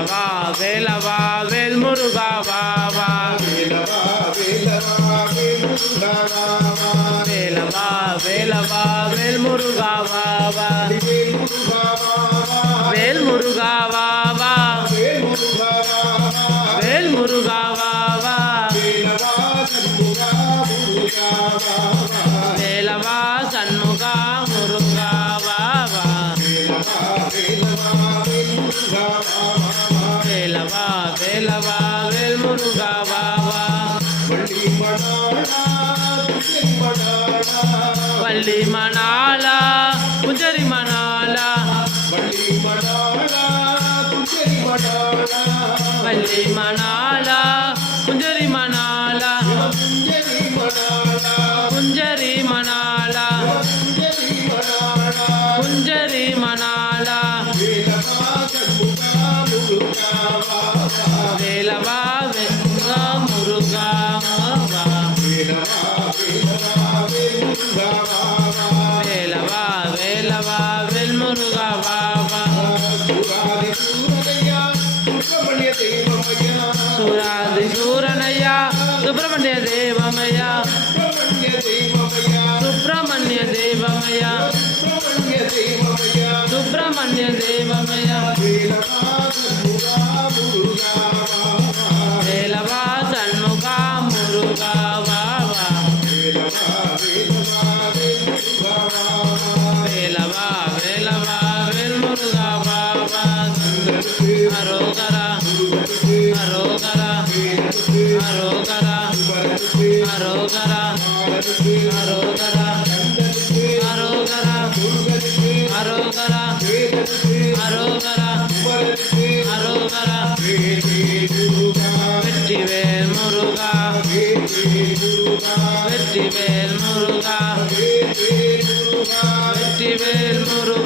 வேலவா வேலவா வேல் முருகா வா வா வேலவா வேலவா வேல் முருகா வா வா வேல் முருகா வா வா வேல் முருகா வா வா வேலவா சண்முகா முருகா வா வா வேலவா வேலவா வேல் முருகா வா வா வள்ளி மணாலா குஞ்சரி மணாலா வள்ளி மணாலா குஞ்சரி மணாலா குஞ்சரி மணாலா குஞ்சரி மணாலா வேலவா வெங்கா முருகா வா வேலவா வேலவா வெல் முருகா வா வா சூராதி சூரனையா சுப்பிரமணிய தேவமையா சுப்பிரமணிய தேவமையா சுப்பிரமணிய தேவமையா வேலவா சண்முகா முருகா வா வா வேலவா வேலவா வேல் முருகா வா வா அரோகரா அரோகரா அரோகரா அரோகரா அரோகரா அரோகரா அரோகரா அரோகரா அரோகரா வெற்றிவேல் முருகா வெற்றிவேல் முருகா வெற்றிவேல் முருகா